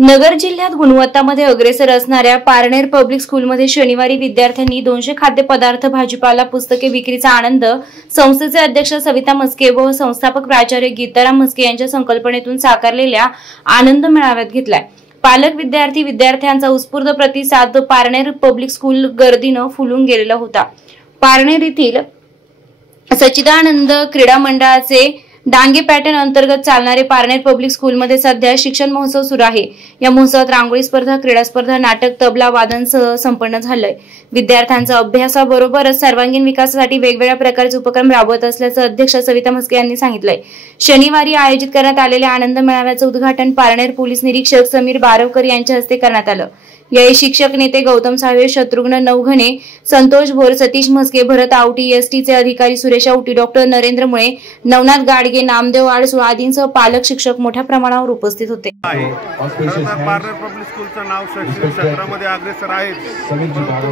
नगर जिल्ह्यात गुणवत्तामध्ये अग्रेसर असणाऱ्या पारनेर पब्लिक स्कूलमध्ये शनिवारी विद्यार्थ्यांनी 200 खाद्यपदार्थ, भाजीपाला, पुस्तके विक्रीचा आनंद संस्थेचे अध्यक्ष सविता म्हस्के व संस्थापक प्राचार्य गीताराम म्हस्के यांच्या संकल्पनेतून साकारलेल्या आनंद मेळाव्यात घेतलाय। पालक, विद्यार्थ्यांचा उत्स्फूर्त प्रतिसाद पारनेर पब्लिक स्कूल गर्दीनं फुलून गेलेला होता। पारनेर येथील सच्चिदानंद क्रीडा मंडळाचे डांगे पॅटर्न अंतर्गत चालणारे पारनेर पब्लिक स्कूलमध्ये सध्या शिक्षण महोत्सव सुरू आहे। या महोत्सवात रांगोळी स्पर्धा, क्रीडा स्पर्धा, नाटक, तबला वादनसह संपन्न झालंय। विद्यार्थ्यांचा अभ्यासाबरोबरच सर्वांगीण विकासासाठी वेगवेगळ्या प्रकारचे उपक्रम राबवत असल्याचं अध्यक्ष सविता म्हस्के यांनी सांगितलंय। शनिवारी आयोजित करण्यात आलेल्या आनंद मेळाव्याचं उद्घाटन पारनेर पोलीस निरीक्षक समीर बारवकर यांच्या हस्ते करण्यात आलं। यावेळी शिक्षक नेते गौतम साळवे, शत्रुघ्न नवघणे, संतोष भोर, सतीश म्हस्के, भरत आवटी, एसटीचे अधिकारी सुरेश आवटी, डॉक्टर नरेंद्र मुळे, नवनाथ गाडगे, नामदेव आडसू आदींसह पालक, शिक्षक मोठ्या प्रमाणावर उपस्थित होते। पारनेर पब्लिक स्कूलचं नाव शैक्षणिक क्षेत्रामध्ये अग्रेसर आहे।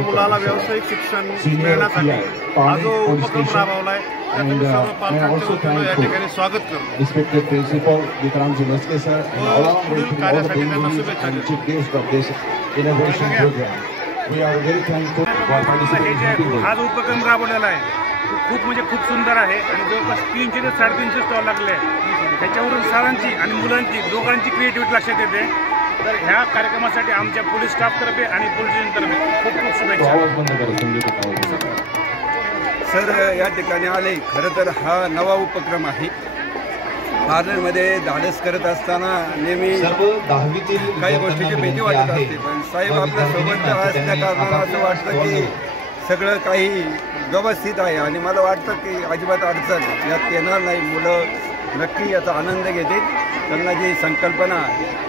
मुलाला व्यावसायिक शिक्षण मिळण्यासाठी हा जो उपक्रम राबवलाय त्याचं सर्व पालकांच्या वतीने या ठिकाणी स्वागत करतो। Respected principal Gitaram Mhaske sir पुढील कार्यासाठी त्यांना शुभेच्छा देतो। Innovation programme we are very thankful for participating. हा जो उपक्रम राबवलेला आहे खूप खूप सुंदर आहे आणि जवळपास 300 ते 350 स्टॉल लागले आहे। त्याच्यावरून सरांची आणि मुलांची दोघांची क्रिएटिव्हिटी लक्षात येते। तर ह्या कार्यक्रमासाठी आमच्या पोलीस स्टाफतर्फे आणि पोलीस स्टेशनतर्फे खूप शुभेच्छा। सर या ठिकाणी आले, खरं तर हा नवा उपक्रम आहे। पार्लरमध्ये धाडस करत असताना नेहमी काही गोष्टीची भीती वाटत असते, पण साहेब आपल्या सोबत असल्या कारणानं असं वाटतं की सगळं काही व्यवस्थित आहे आणि मला वाटतं की अजिबात अडचण यात येणार नाही। मुलं नक्की याचा आनंद घेतील। त्यांना जी संकल्पना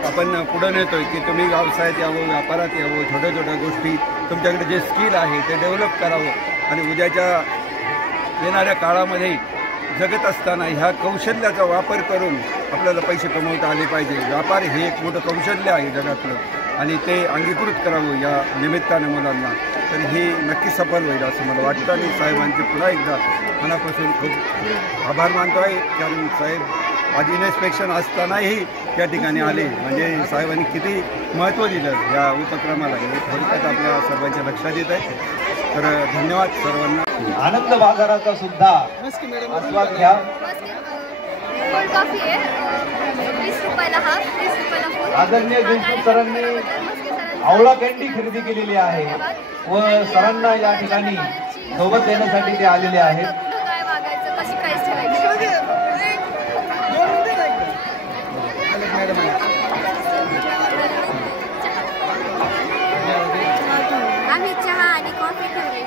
आपण पुढं नेतोय की तुम्ही व्यवसायात यावं, व्यापारात यावं, छोट्या गोष्टी तुमच्याकडे जे स्किल आहे ते डेव्हलप करावं आणि उद्याच्या येणाऱ्या काळामध्ये जगत असताना ह्या कौशल्याचा वापर करून आपल्याला पैसे कमवता आले पाहिजे। व्यापार हे एक मोठं कौशल्य आहे जगातलं आणि ते अंगीकृत करावं या निमित्ताने मुलांना, तर हे नक्की सफल होईल असं मला वाटतं। आणि साहेबांचे पुन्हा एकदा मनापासून खूप आभार मानतो आहे, कारण साहेब आधी इन्स्पेक्शन असतानाही या ठिकाणी आले, म्हणजे साहेबांनी किती महत्त्व दिलं या उपक्रमाला हे थोडक्यात आपल्या सर्वांच्या लक्षात येत आहे। तर धन्यवाद सर्वांना। आनंद बाजाराचा सुद्धा आस्वाद घ्या। आदरणीय देशमुख सरांनी आवळा कॅन्डी खरेदी केलेली आहे व सरांना या ठिकाणी सोबत देण्यासाठी ते आलेले आहेत। आम्ही चहा आणि कॉफी ठेवली।